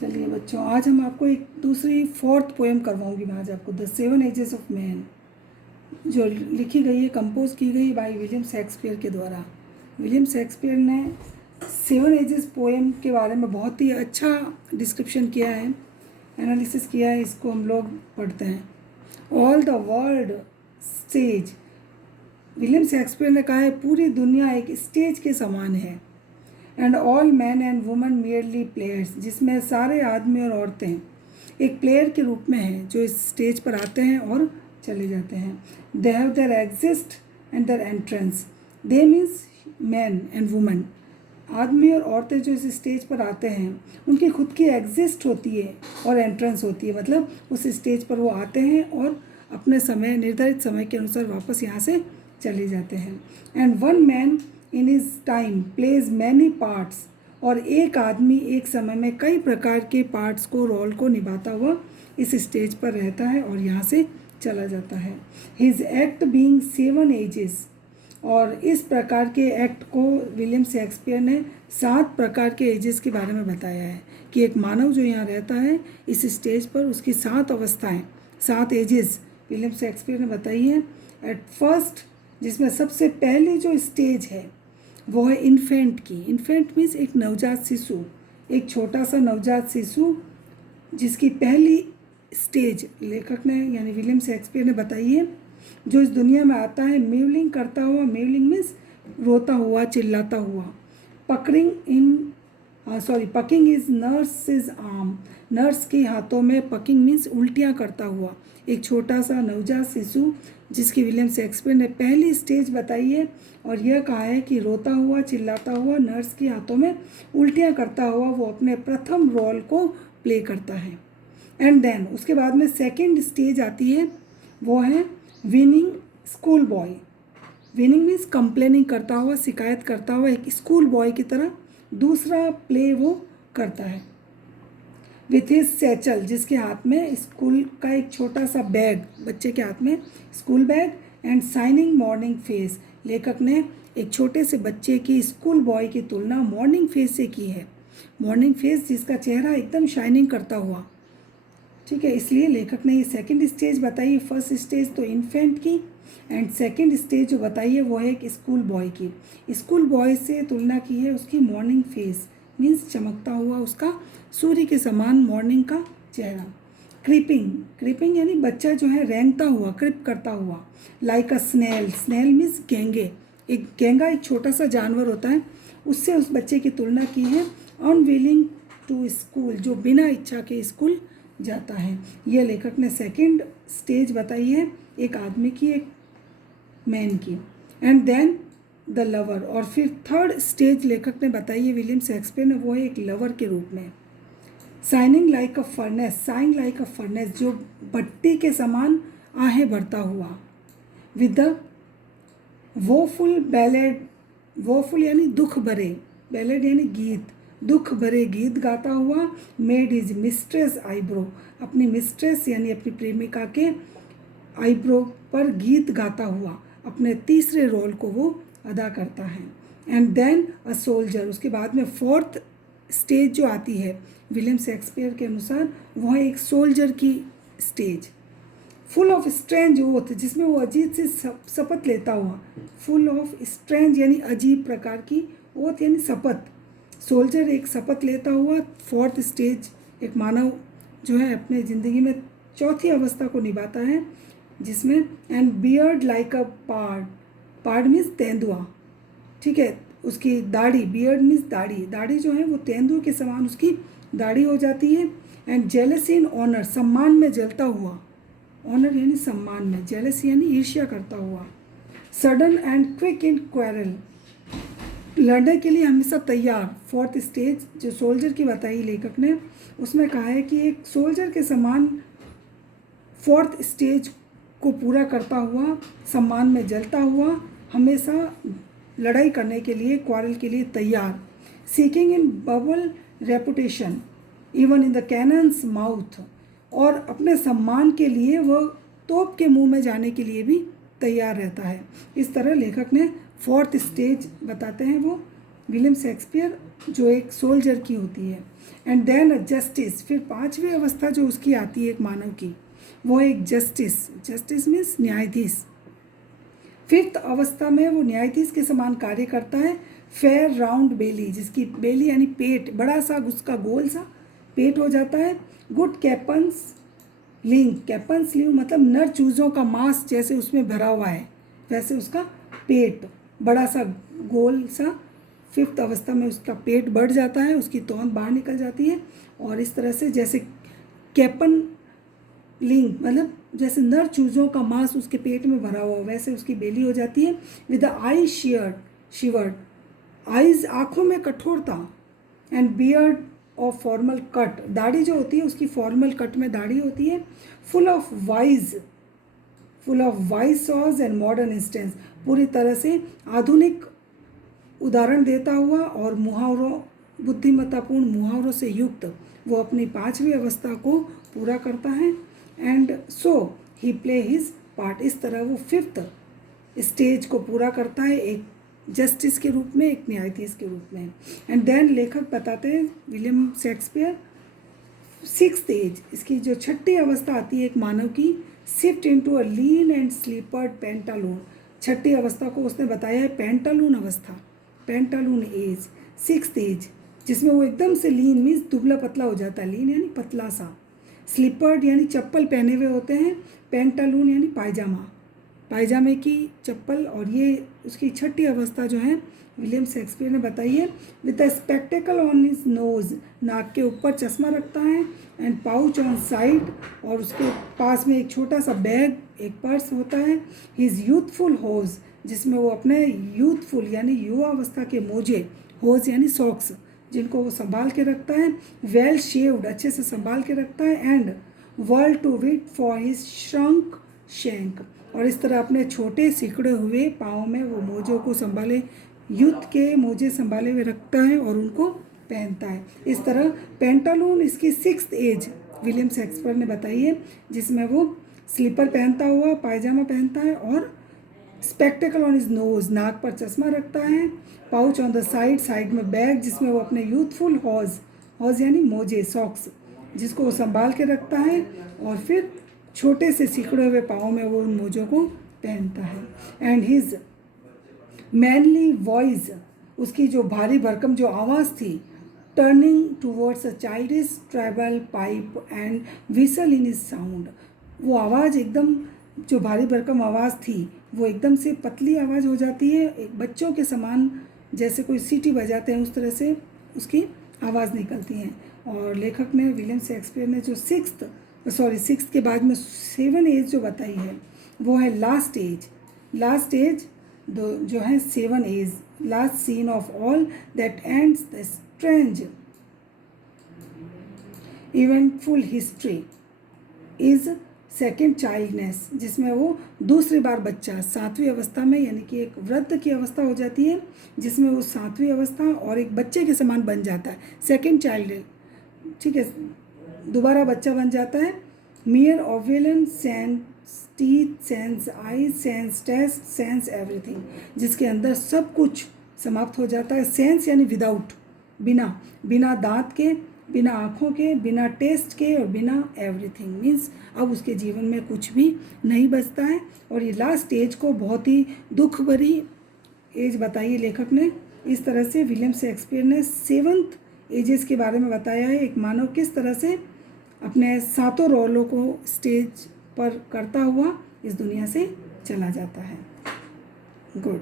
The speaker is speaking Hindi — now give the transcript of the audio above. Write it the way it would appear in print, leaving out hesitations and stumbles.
चलिए बच्चों, आज हम आपको एक दूसरी फोर्थ पोएम करवाऊंगी मैं आज आपको, the seven ages of man, जो लिखी गई है, कंपोज की गई बाय विलियम शेक्सपियर के द्वारा। विलियम शेक्सपियर ने सेवन एजेस पोएम के बारे में बहुत ही अच्छा डिस्क्रिप्शन किया है, एनालिसिस किया है। इसको हम लोग पढ़ते हैं। All the world stage, William Shakespeare ने कहा है पूरी दुनिया एक स्टेज के समान है। And all man and woman merely players, जिसमें सारे आदमी और औरतें एक प्लेयर के रूप में हैं जो इस स्टेज पर आते हैं और चले जाते हैं। They have their exits and their entrance, they means man and woman. आदमी और औरतें जो इस स्टेज पर आते हैं उनकी खुद की एग्जिस्ट होती है और एंट्रेंस होती है, मतलब उस स्टेज पर वो आते हैं और अपने समय, निर्धारित समय के अनुसार वापस यहाँ से चले जाते हैं। And one man in his time plays many parts, और एक आदमी एक समय में कई प्रकार के पार्ट्स को, रोल को निभाता हुआ इस स्टेज पर रहता है और यहाँ से चला जाता है। His act being seven ages, और इस प्रकार के एक्ट को विलियम शेक्सपियर ने 7 प्रकार के एजेस के बारे में बताया है कि एक मानव जो यहाँ रहता है इस स्टेज पर, उसकी 7 अवस्थाएं, 7 एजेस विलियम शेक्सपियर ने बताई है। एट फर्स्ट, जिसमें सबसे पहली जो स्टेज है वो है इन्फेंट की। इन्फेंट मीन्स एक नवजात शिशु, एक छोटा सा नवजात शिशु, जिसकी पहली स्टेज लेखक ने यानी विलियम शेक्सपियर ने बताई है, जो इस दुनिया में आता है मेवलिंग करता हुआ। मेवलिंग मीन्स रोता हुआ, चिल्लाता हुआ। Packing is nurse arm, nurse के हाथों में पकिंग मीन्स उल्टियाँ करता हुआ एक छोटा सा नवजात शिशु, जिसकी विलियम शेक्सपियर ने पहली स्टेज बताई है और यह कहा है कि रोता हुआ, चिल्लाता हुआ, नर्स के हाथों में उल्टियाँ करता हुआ वो अपने प्रथम रोल को प्ले करता है। एंड देन उसके बाद में सेकेंड स्टेज आती है, वो है winning school boy. Winning means complaining करता हुआ, शिकायत करता हुआ, एक स्कूल बॉय की तरह दूसरा प्ले वो करता है। विथ हिज सैचल, जिसके हाथ में स्कूल का एक छोटा सा बैग, बच्चे के हाथ में school bag. And shining morning face, लेखक ने एक छोटे से बच्चे की स्कूल बॉय की तुलना मॉर्निंग फेस से की है। मॉर्निंग फेस जिसका चेहरा एकदम शाइनिंग करता हुआ, ठीक है, इसलिए लेखक ने ये सेकंड स्टेज बताई है। फर्स्ट स्टेज तो इन्फेंट की, एंड सेकंड स्टेज जो बताई है वो है एक स्कूल बॉय की। स्कूल बॉय से तुलना की है उसकी मॉर्निंग फेस मीन्स चमकता हुआ, उसका सूर्य के समान मॉर्निंग का चेहरा। क्रीपिंग, क्रीपिंग यानी बच्चा जो है रेंगता हुआ, क्रिप करता हुआ। Like a snail, snail means गेंगे, एक गेंगा एक छोटा सा जानवर होता है, उससे उस बच्चे की तुलना की है। अनविलिंग टू स्कूल, जो बिना इच्छा के स्कूल जाता है। यह लेखक ने सेकंड स्टेज बताई है, एक आदमी की, एक मैन की। एंड देन द लवर, और फिर थर्ड स्टेज लेखक ने बताई है विलियम शेक्सपियर ने, वो है एक लवर के रूप में। शाइनिंग लाइक अ फर्नेस, शाइन लाइक अ फर्नेस, जो भट्टी के समान आहें भरता हुआ। With the woeful ballad, woeful यानी दुख भरे, बैलेड यानी गीत, दुख भरे गीत गाता हुआ। मेड हिज मिस्ट्रेस आईब्रो, अपनी मिस्ट्रेस यानी अपनी प्रेमिका के आईब्रो पर गीत गाता हुआ अपने तीसरे रोल को वो अदा करता है। एंड देन अ सोल्जर, उसके बाद में फोर्थ स्टेज जो आती है विलियम शेक्सपियर के अनुसार, वह है एक सोल्जर की stage. Full of strange oath, जिसमें वो अजीब से शपथ लेता हुआ। फुल ऑफ स्ट्रेंज यानी अजीब प्रकार की, ओथ यानी शपथ। सोल्जर एक शपथ लेता हुआ। फोर्थ स्टेज एक मानव जो है अपने ज़िंदगी में चौथी अवस्था को निभाता है, जिसमें and beard like a pard, pard means तेंदुआ, ठीक है, उसकी दाढ़ी, बियर्ड मीन्स दाढ़ी, दाढ़ी जो है वो तेंदुए के समान उसकी दाढ़ी हो जाती है। एंड जेलसी इन ऑनर, सम्मान में जलता हुआ, ऑनर यानी सम्मान में, जेलसी यानी ईर्ष्या करता हुआ। Sudden and quick in quarrel, लड़ने के लिए हमेशा तैयार। फोर्थ स्टेज जो सोल्जर की बताई लेखक ने, उसमें कहा है कि एक सोल्जर के समान फोर्थ स्टेज को पूरा करता हुआ, सम्मान में जलता हुआ, हमेशा लड़ाई करने के लिए, क्वारल के लिए तैयार। Seeking in bubble reputation even in the cannons mouth, और अपने सम्मान के लिए वह तोप के मुंह में जाने के लिए भी तैयार रहता है। इस तरह लेखक ने फोर्थ स्टेज बताते हैं वो विलियम शेक्सपियर जो एक सोल्जर की होती है। एंड देन जस्टिस, फिर पांचवी अवस्था जो उसकी आती है एक मानव की, वो एक जस्टिस, जस्टिस मीन्स न्यायाधीश। फिफ्थ अवस्था में वो न्यायाधीश के समान कार्य करता है। फेयर राउंड बेली, जिसकी बेली यानी पेट बड़ा सा उसका गोल सा पेट हो जाता है। गुड कैपन्स लिंग, कैपन्स लिंग मतलब नर चूज़ों का मांस जैसे उसमें भरा हुआ है वैसे उसका पेट बड़ा सा गोल सा। फिफ्थ अवस्था में उसका पेट बढ़ जाता है, उसकी तौन बाहर निकल जाती है और इस तरह से जैसे कैपन लिंग मतलब जैसे नर चूज़ों का मांस उसके पेट में भरा हुआ वैसे उसकी बेली हो जाती है। विद द आई शिवर्ड, आईज आँखों में कठोरता। And beard of formal cut, दाढ़ी जो होती है उसकी फॉर्मल कट में दाढ़ी होती है। Full of wise saws and modern instances, पूरी तरह से आधुनिक उदाहरण देता हुआ और मुहावरों बुद्धिमत्तापूर्ण मुहावरों से युक्त वो अपनी पांचवी अवस्था को पूरा करता है। And so he play his part, इस तरह वो फिफ्थ स्टेज को पूरा करता है एक जस्टिस के रूप में, एक न्यायाधीश के रूप में। एंड देन लेखक बताते हैं विलियम शेक्सपियर सिक्स्थ एज, इसकी जो छठी अवस्था आती है एक मानव की, shift into a lean and slippered pantaloon, छठी अवस्था को उसने बताया है पेंटालून अवस्था, पेंटालून एज, सिक्स्थ एज, जिसमें वो एकदम से लीन मीन्स दुबला पतला हो जाता है, लीन यानी पतला सा, स्लीपर्ड यानी चप्पल पहने हुए होते हैं, पेंटालून यानी पायजामा, पायजामे की चप्पल। और ये उसकी छठी अवस्था जो है विलियम शेक्सपियर ने बताई है। With a spectacle on his nose, नाक के ऊपर चश्मा रखता है। एंड पाउच ऑन साइड, और उसके पास में एक छोटा सा बैग एक पर्स होता है। हिज यूथफुल होज, जिसमें वो अपने यूथफुल यानी युवा अवस्था के मोजे, होज यानी सॉक्स, जिनको वो संभाल के रखता है। वेल शेव्ड, अच्छे से संभाल के रखता है। And world too wide for his shrunk shank, और इस तरह अपने छोटे सिकड़े हुए पाँव में वो मोजों को संभाले, युद्ध के मोजे संभाले हुए रखता है और उनको पहनता है। इस तरह पेंटालून इसकी सिक्स्थ एज विलियम शेक्सपियर ने बताई है, जिसमें वो स्लीपर पहनता हुआ पायजामा पहनता है और स्पेक्टेकल ऑन हिज नोज, नाक पर चश्मा रखता है। Pouch on the side, side में बैग जिसमें वो अपने यूथफुल हॉज यानी मोजे सॉक्स, जिसको वो संभाल के रखता है, और फिर छोटे से सिकड़े हुए पाँव में वो उन मोजों को पहनता है। एंड हिज मैनली वॉइस, उसकी जो भारी भरकम जो आवाज़ थी, turning towards a childish travel pipe and whistle in his sound, वो आवाज़ एकदम जो भारी भरकम आवाज़ थी वो एकदम से पतली आवाज़ हो जाती है, एक बच्चों के समान, जैसे कोई सीटी बजाते हैं उस तरह से उसकी आवाज़ निकलती है। और लेखक ने विलियम शेक्सपियर ने जो सिक्स्थ के बाद में सेवन एज जो बताई है वो है लास्ट एज जो है seven age, last scene of all that ends the strange eventful history is second childness, जिसमें वो दूसरी बार बच्चा सातवीं अवस्था में, यानी कि एक वृद्ध की अवस्था हो जाती है जिसमें वो सातवीं अवस्था और एक बच्चे के समान बन जाता है, सेकेंड चाइल्ड, ठीक है, दोबारा बच्चा बन जाता है। Mere oblivion sans teeth sans eyes sans taste sans everything, जिसके अंदर सब कुछ समाप्त हो जाता है। सेंस यानी विदाउट, बिना दांत के, बिना आँखों के, बिना टेस्ट के और बिना एवरीथिंग मीन्स अब उसके जीवन में कुछ भी नहीं बचता है। और ये लास्ट एज को बहुत ही दुख भरी एज बताई है लेखक ने। इस तरह से विलियम शेक्सपियर ने सेवंथ एजेस के बारे में बताया है, एक मानव किस तरह से अपने सातों रोलों को स्टेज पर करता हुआ इस दुनिया से चला जाता है। गुड।